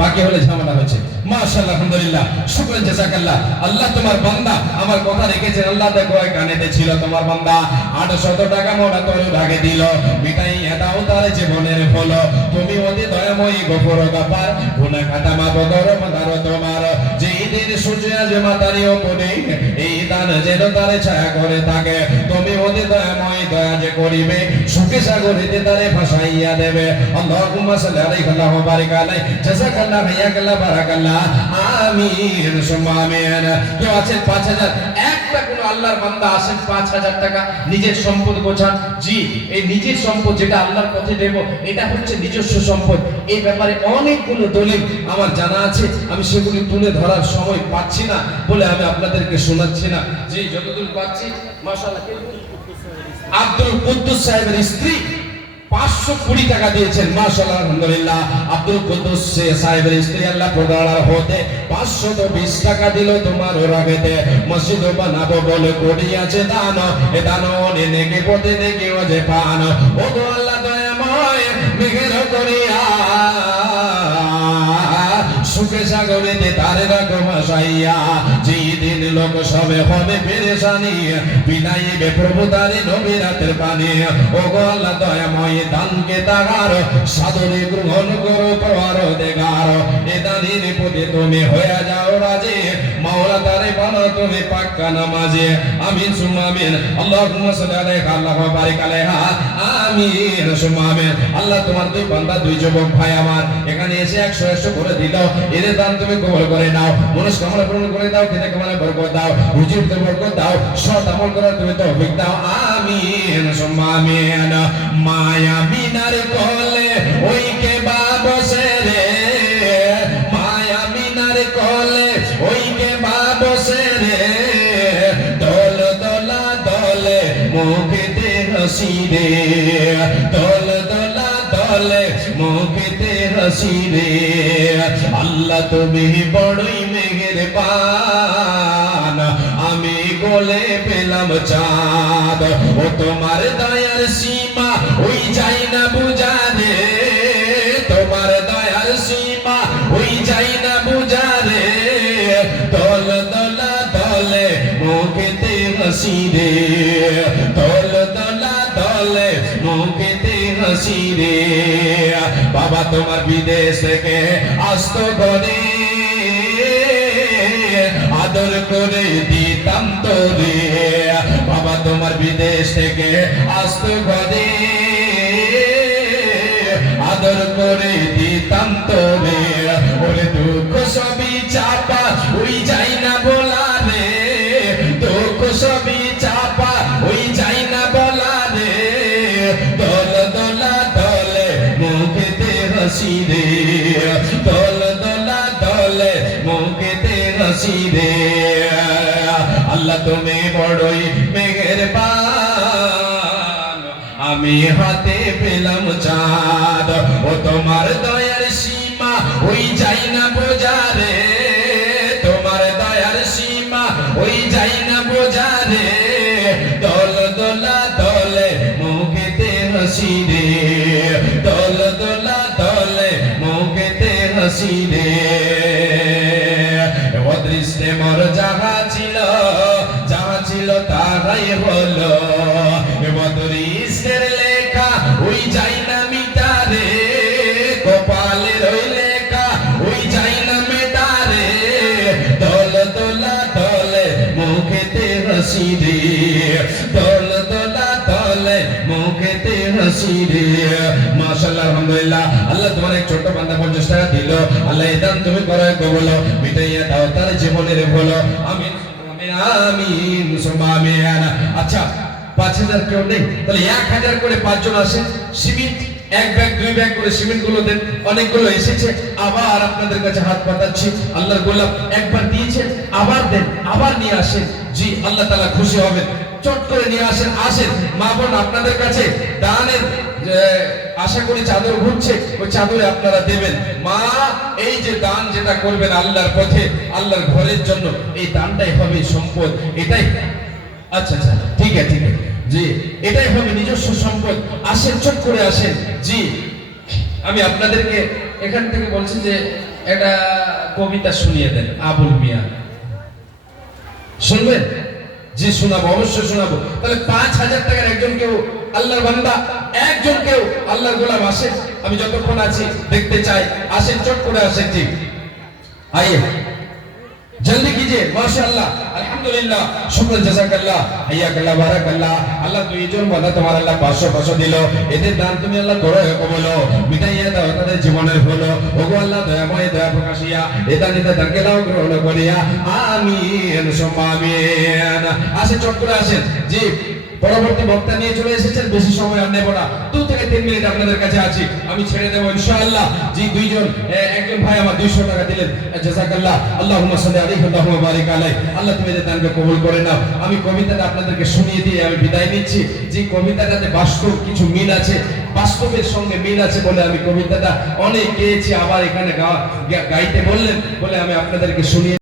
বাকি হলে ঝামেলা হয়েছে। মাশাআল্লাহ, আলহামদুলিল্লাহ, শুকরান, জাযাকাল্লাহ। আল্লাহ তোমার বান্দা আমার কথা রেখেছেন। আল্লাহ দেখো কানেতে ছিল তোমার বান্দা 800 টাকা মোটা তরু ঢাকে দিল, মিটাই দাও তার জীবনের হলো। তুমি অতি দয়াময়ী গফুর গাফার, গুনাহ খাতা মাপ করো মাদার তোমার। যেই দিন সূর্য আজে মাতারি উপরে, এই দান যেন তার ছায়া করে থাকে। তুমি অতি দয়াময়ী, দয়া যে করিবে সুখে সাগরিতে তারে ভাসাইয়া দেবে। আল্লাহুম্মা সাল্লি আলাইহি ওয়া বারিক আলাইহি, জাযাকাল্লাহ, হাইয়াকাল্লাহ, বারাকাল্লাহ, আমিন সুম্মা আমিন। কেউ আছেন 5000? একটা কোন আল্লাহর বান্দা আসেন 5000 টাকা নিজের সম্পদ গোছান। জি, এই নিজের সম্পদ যেটা আল্লাহর পথে দেব, এটা হচ্ছে নিজস্ব সম্পদ। এই ব্যাপারে অনেকগুলো দলিল আমার জানা আছে, আমি সেগুলি তুলে ধরার সময় পাচ্ছি না বলে আমি আপনাদেরকে শোনাচ্ছি না। জি, যতদূর পাচ্ছি মাশাআল্লাহ। আব্দুল কুদ্দুস সাহেবের স্ত্রী 520 টাকা দিয়েছেন। মাশাআল্লাহ, আলহামদুলিল্লাহ। আব্দুল কুদ্দুস সাহেবের স্ত্রী আল্লাহ প্রদানার হতে 520 টাকা দিল তোমার রাগেতে। মসজিদ বানাবো বলে করিয়াছে দান, এ দান নেকে পথে নেকে ওজে পান। ও গো আল্লাহ দয়াময়, মেঘের করিয়া সুখে সাগরেতে তারে রাখো ভাসাইয়া। যেই দিন লোক সবে হবে পেরেশানি, বিলাইবে প্রভু তারে নবী রাতের পানি। ও গো আল্লাহ দয়াময়, দানকে তাগার সাদরে গ্রহণ করো পাওয়ার দেগার। এ দানের প্রতি তুমি হয়ে যাও রাজি, মাওলা তারে বানো তুমি পাক্কা নামাজে। আমিন সুম্মা আমিন। আল্লাহুম্মা সাল্লি আলাইহি ওয়া বারিক আলাইহা, আমিন সুম্মা আমিন। আল্লাহ তোমার দুই বান্দা, দুই যুবক ভাই আমার এখানে এসে 100 করে দিল। এদের দান তুমি কবুল করে নাও, মনস্কামনা পূরণ করে দাও, খেতে কামনা বরকত দাও, রুজিতে বরকত দাও, সৎ আমল করার তুমি তৌফিক দাও। আমিন সুম্মা আমিন। মায়া মিনার কোলে ওই কে বসে রে, মায়া মিনার কোলে ওই কে বসে রে। দোল দোলা দোলে মুখেতে হাসি রে, দোল দোলা দোলে মুখেতে হাসি রে। আল্লাহ তুমি বড়ই মেহেরবান, আমি গোলে পেলাম চাঁদ। ও তোমার দয়ার সীমা ওই যাই না বুঝা রে, তোমার দয়ার সীমা ওই যাই না বুঝা রে। দোল দোলা দোলে মুখেতে হাসি রে, দোল দোলা দোলে মুখেতে হাসি রে। বাবা তোমার বিদেশ থেকে আসতো ঘরে, আদর করে দিতাম তোরে। বাবা তোমার বিদেশ থেকে আসতো ঘরে, আদর করে দিতাম তোরে। ওরে দুঃখ সবই চাপা ওই যাই না বলা রে, দুঃখ সবই চাপা ওই যাই না বলা রে। দোল দোলা দোলে মুখেতে হাসি রে, দোল দোলা দোলে মুখেতে হাসি রে। আল্লাহ তুমি বড়ই মেহেরবান, আমি হাতে পেলাম চাঁদ। ও তোমার দয়ার সীমা ওই যাই না বোঝা রে, তোমার দয়ার সীমা ওই যাই না বোঝা রে। দোল দোলা দোলে মুখেতে হাসি রে, দোল দোলা দোলে মুখেতে হাসি রে। অদৃষ্টে মোর যাহা ছিল, যাহা ছিল তাহাই হলো। অদৃষ্টের লেখা ওই যাই না মিটা রে, কপালের ওই লেখা ওই যাই না মেটা রে। দোল দোলা দোলে মুখেতে হাসি রে, দোল দোলা দোলে মুখেতে হাসি রে। মাশাআল্লাহ, আলহামদুলিল্লাহ। আল্লাহ তোমার এক ছোট্ট বান্দা 50 টাকা দিল। আল্লাহ এই দান তুমি করো কবুল, মিটাইয়া দাও তার জীবনের ভুল। আমিন আমিন সুম্মা আমিন। আচ্ছা, 5000 কেউ নেই? তাহলে 1000 করে 5 জন আসেন। সিমেন্ট 1 ব্যাগ 2 ব্যাগ করে সিমেন্ট গুলো দেন। অনেকগুলো এসেছে, আবার আপনাদের কাছে হাত পাতাচ্ছি। আল্লাহর গোলাপ একবার দিয়েছেন, আবার দেন, আবার নিয়ে আসেন। জি, আল্লাহ তাআলা খুশি হবেন। চট করে নিয়ে আসেন। আসেন মা বোন, আপনাদের কাছে দানের আশা করি চাদর ঘুরছে, ওই চাদরে আপনারা দেবেন। মা, এই যে দান যেটা করবেন আল্লাহর পথে, আল্লাহর ঘরের জন্য, এই দানটাই হবে সম্পদ। এটাই আচ্ছা আচ্ছা, ঠিক আছে ঠিক আছে। জি, এটাই হবে নিজস্ব সম্পদ। আসেন, চট করে আসেন। জি, আমি আপনাদেরকে এখান থেকে বলছি যে একটা কবিতা শুনিয়ে দেন আবুল মিয়া। শুনবেন? জি শোনাবো, অবশ্যই শোনাবো। তাহলে 5,000 টাকার একজন কেউ আল্লাহর বান্দা, একজন কেউ আল্লাহর গোলাম আসেন, আমি যতক্ষণ আছি দেখতে চাই, আসেন, চট করে আসেন। জি आइए जल्दी कीजिए। माशाअल्लाह, अल्हम्दुलिल्लाह, शुक्र जज़ाकल्लाह, हय्याकल्लाह, बाराकल्लाह। আল্লাহ দুইজন বান্দা তোমার আল্লাহ 500 দিল, এদের দান তুমি আল্লাহ করো কবুল, মিটাইয়া দাও তাদের জীবনের হলো। ওগো আল্লাহ দয়াময়, দয়া প্রকাশিয়া এটা নিতে দানকে দাও গ্রহণ করিয়া, আমিন সুম্মা আমিন। আসেন, চট করে আসেন। জি পরবর্তী বক্তা নিয়ে চলে এসেছেন, বেশি সময় আর নেব না, 2 থেকে 3 মিনিট আপনাদের কাছে আছি, আমি ছেড়ে দেব ইনশাআল্লাহ। জি দুইজন, একজন ভাই আমার 200 টাকা দিলেন, জাযাকাল্লাহ, আল্লাহুম্মা সাল্লি আলাইহি ওয়া বারিক আলাইহি। আল্লাহ তুমি এদের দানকে কবুল করে নাও। আমি কবিতাটা আপনাদেরকে শুনিয়ে দিয়ে আমি বিদায় নিচ্ছি। যে কবিতাটাতে বাস্তব কিছু মিল আছে, বাস্তবের সঙ্গে মিল আছে বলে আমি কবিতাটা অনেক গেয়েছি, আবার এখানে গাইতে বললেন বলে আমি আপনাদেরকে শুনিয়ে